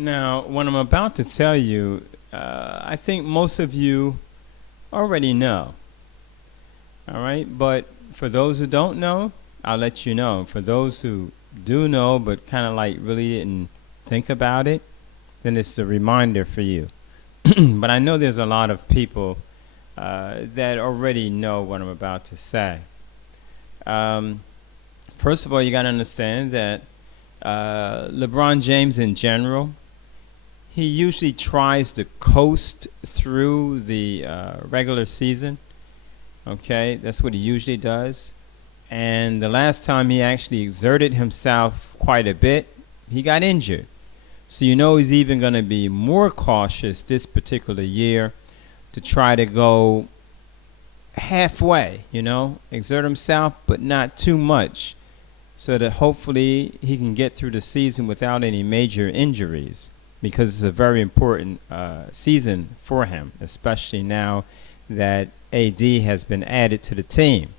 Now, what I'm about to tell you, I think most of you already know. All right, but for those who don't know, I'll let you know. For those who do know, but kind of like really didn't think about it, then it's a reminder for you. But I know there's a lot of people that already know what I'm about to say. Um, First of all, you got to understand that LeBron James in general, he usually tries to coast through the regular season. Okay, that's what he usually does. And the last time he actually exerted himself quite a bit, he got injured. So you know he's even going to be more cautious this particular year to try to go halfway, exert himself, but not too much, so that hopefully he can get through the season without any major injuries, because it's a very important season for him, especially now that AD has been added to the team.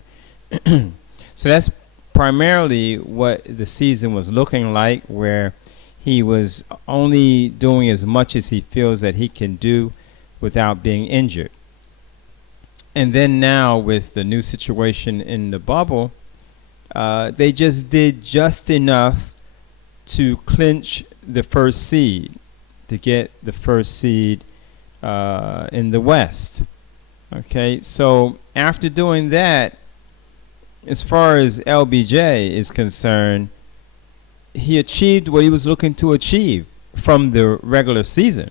So that's primarily what the season was looking like, where he was only doing as much as he feels that he can do without being injured. And then now with the new situation in the bubble, they just did just enough to clinch the first seed, to get the first seed in the West. Okay, so after doing that, as far as LBJ is concerned, he achieved what he was looking to achieve from the regular season.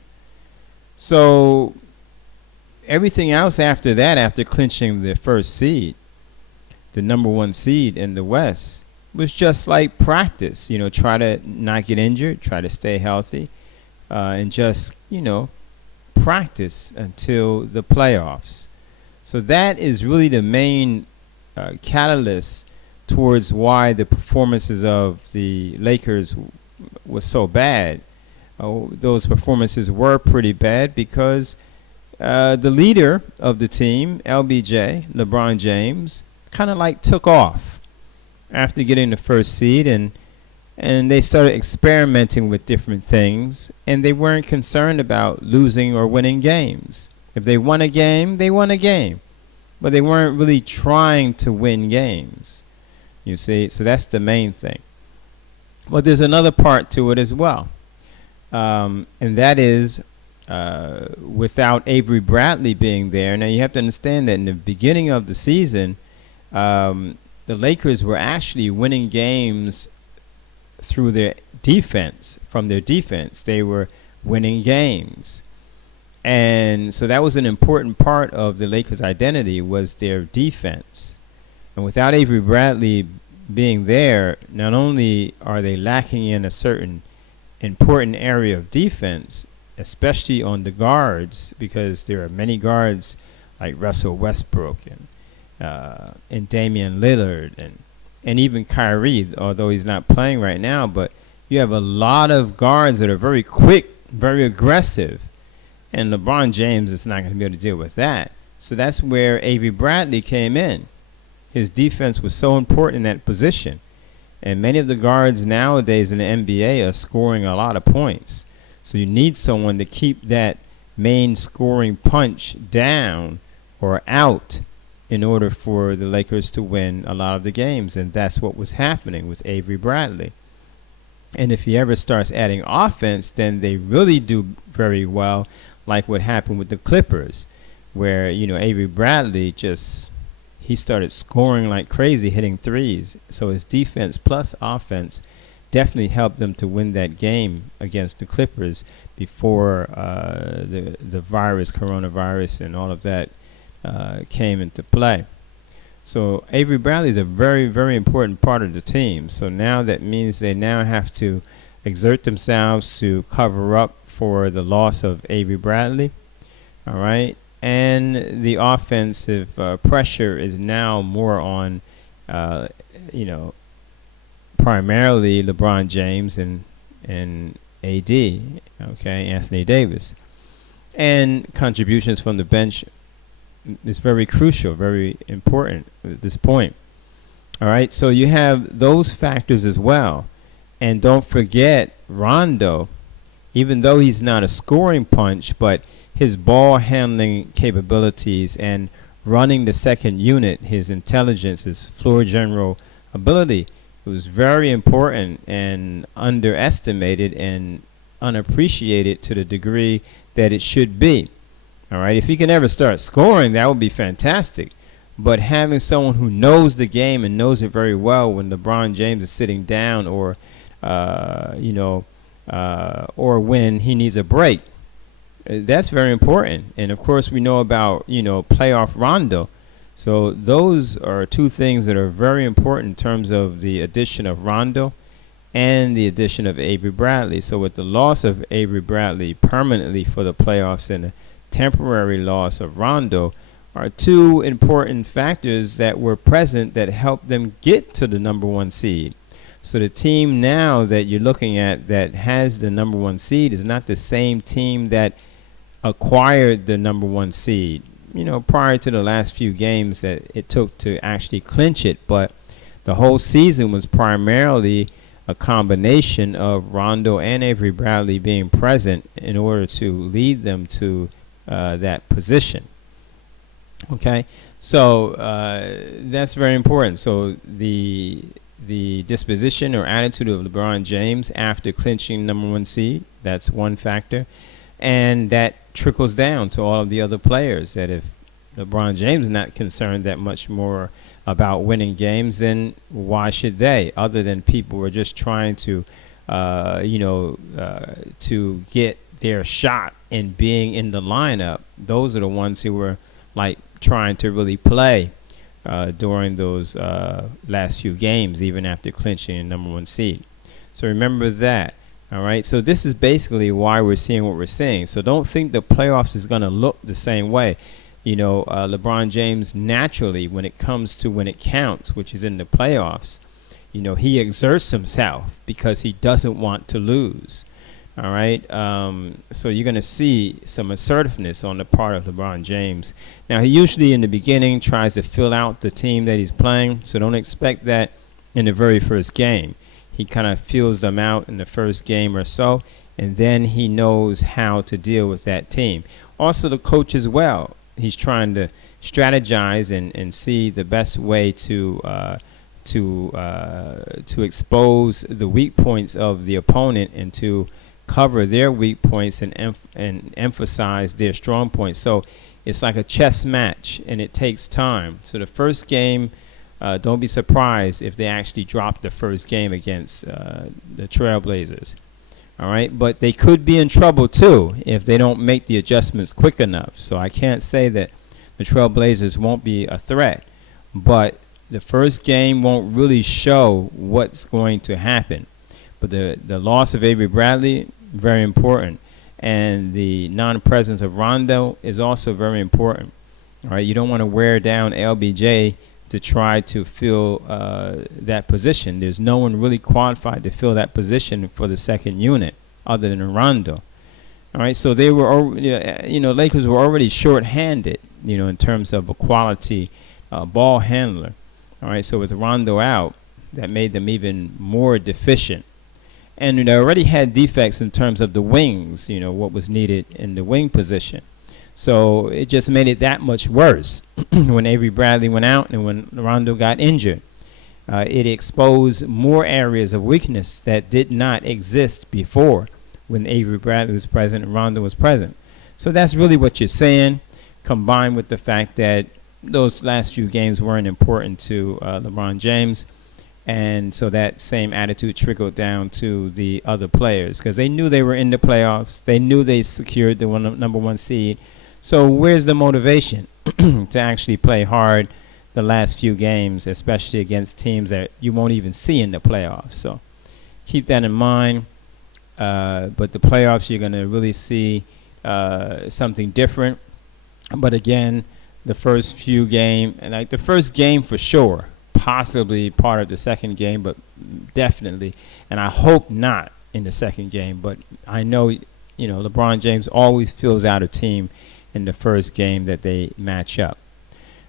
So everything else after that, after clinching the first seed, the number one seed in the West, was just like practice. Try to not get injured, try to stay healthy, and just, practice until the playoffs. So that is really the main catalyst towards why the performances of the Lakers was so bad. Those performances were pretty bad because the leader of the team, LBJ, LeBron James, kind of like took off after getting the first seed, and they started experimenting with different things, and they weren't concerned about losing or winning games. If they won a game, they won a game, but they weren't really trying to win games, you see. So that's the main thing. But there's another part to it as well, and that is without Avery Bradley being there. Now you have to understand that in the beginning of the season, the Lakers were actually winning games through their defense. From their defense, they were winning games. And so that was an important part of the Lakers' identity, was their defense. And without Avery Bradley being there, not only are they lacking in a certain important area of defense, especially on the guards, because there are many guards like Russell Westbrook and Damian Lillard and even Kyrie, although he's not playing right now. But you have a lot of guards that are very quick, very aggressive. And LeBron James is not going to be able to deal with that. So that's where Avery Bradley came in. His defense was so important in that position. And many of the guards nowadays in the NBA are scoring a lot of points. So you need someone to keep that main scoring punch down or out in order for the Lakers to win a lot of the games. And that's what was happening with Avery Bradley. And if he ever starts adding offense, then they really do very well, like what happened with the Clippers, where, Avery Bradley he started scoring like crazy, hitting threes. So his defense plus offense definitely helped them to win that game against the Clippers before the coronavirus, and all of that came into play. So Avery Bradley is a very, very important part of the team. So now that means they now have to exert themselves to cover up for the loss of Avery Bradley. All right. And the offensive pressure is now more on, primarily LeBron James and AD, okay, Anthony Davis. And contributions from the bench is very crucial, very important at this point. All right, so you have those factors as well. And don't forget Rondo, even though he's not a scoring punch, but his ball handling capabilities and running the second unit, his intelligence, his floor general ability, it was very important and underestimated and unappreciated to the degree that it should be. All right, if he can ever start scoring, that would be fantastic. But having someone who knows the game and knows it very well when LeBron James is sitting down, or or when he needs a break, that's very important. And of course, we know about playoff Rondo. So those are two things that are very important in terms of the addition of Rondo and the addition of Avery Bradley. So with the loss of Avery Bradley permanently for the playoffs and the temporary loss of Rondo, are two important factors that were present that helped them get to the number one seed. So the team now that you're looking at that has the number one seed is not the same team that acquired the number one seed, prior to the last few games that it took to actually clinch it. But the whole season was primarily a combination of Rondo and Avery Bradley being present in order to lead them to that position. Okay, so that's very important. So the disposition or attitude of LeBron James after clinching number one seed, that's one factor. And that trickles down to all of the other players, that if LeBron James is not concerned that much more about winning games, then why should they? Other than people who are just trying to, to get their shot in being in the lineup. Those are the ones who were like trying to really play during those last few games, even after clinching a number one seed. So remember that. All right, so this is basically why we're seeing what we're seeing. So don't think the playoffs is going to look the same way. LeBron James naturally, when it comes to when it counts, which is in the playoffs, he exerts himself because he doesn't want to lose. All right, so you're going to see some assertiveness on the part of LeBron James. Now, he usually in the beginning tries to fill out the team that he's playing, so don't expect that in the very first game. He kind of feels them out in the first game or so, and then he knows how to deal with that team. Also, the coach as well. He's trying to strategize and see the best way to expose the weak points of the opponent and to cover their weak points and emphasize their strong points. So it's like a chess match, and it takes time. So the first game, don't be surprised if they actually drop the first game against the Trailblazers. All right, but they could be in trouble too if they don't make the adjustments quick enough. So I can't say that the Trailblazers won't be a threat, but the first game won't really show what's going to happen. But the loss of Avery Bradley, very important, and the non-presence of Rondo is also very important. All right, you don't want to wear down LBJ to try to fill that position. There's no one really qualified to fill that position for the second unit other than Rondo. All right, so they were, Lakers were already short-handed, in terms of a quality ball handler. All right, so with Rondo out, that made them even more deficient. And they already had defects in terms of the wings, what was needed in the wing position. So it just made it that much worse when Avery Bradley went out and when Rondo got injured. It exposed more areas of weakness that did not exist before when Avery Bradley was present and Rondo was present. So that's really what you're saying, combined with the fact that those last few games weren't important to LeBron James. And so that same attitude trickled down to the other players because they knew they were in the playoffs. They knew they secured the number one seed. So where's the motivation to actually play hard the last few games, especially against teams that you won't even see in the playoffs? So keep that in mind. But the playoffs, you're going to really see something different. But again, the first few games, and like the first game for sure, possibly part of the second game, but definitely, and I hope not in the second game, but I know, LeBron James always fills out a team in the first game that they match up.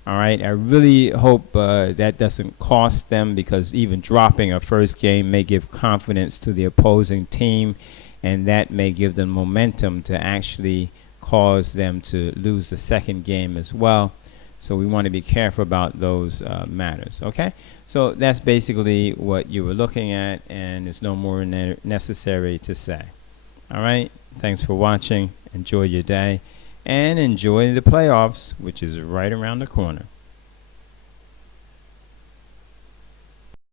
All right, I really hope that doesn't cost them, because even dropping a first game may give confidence to the opposing team and that may give them momentum to actually cause them to lose the second game as well. So we want to be careful about those matters. Okay, so that's basically what you were looking at, and there's no more necessary to say. All right, thanks for watching. Enjoy your day, and enjoy the playoffs, which is right around the corner.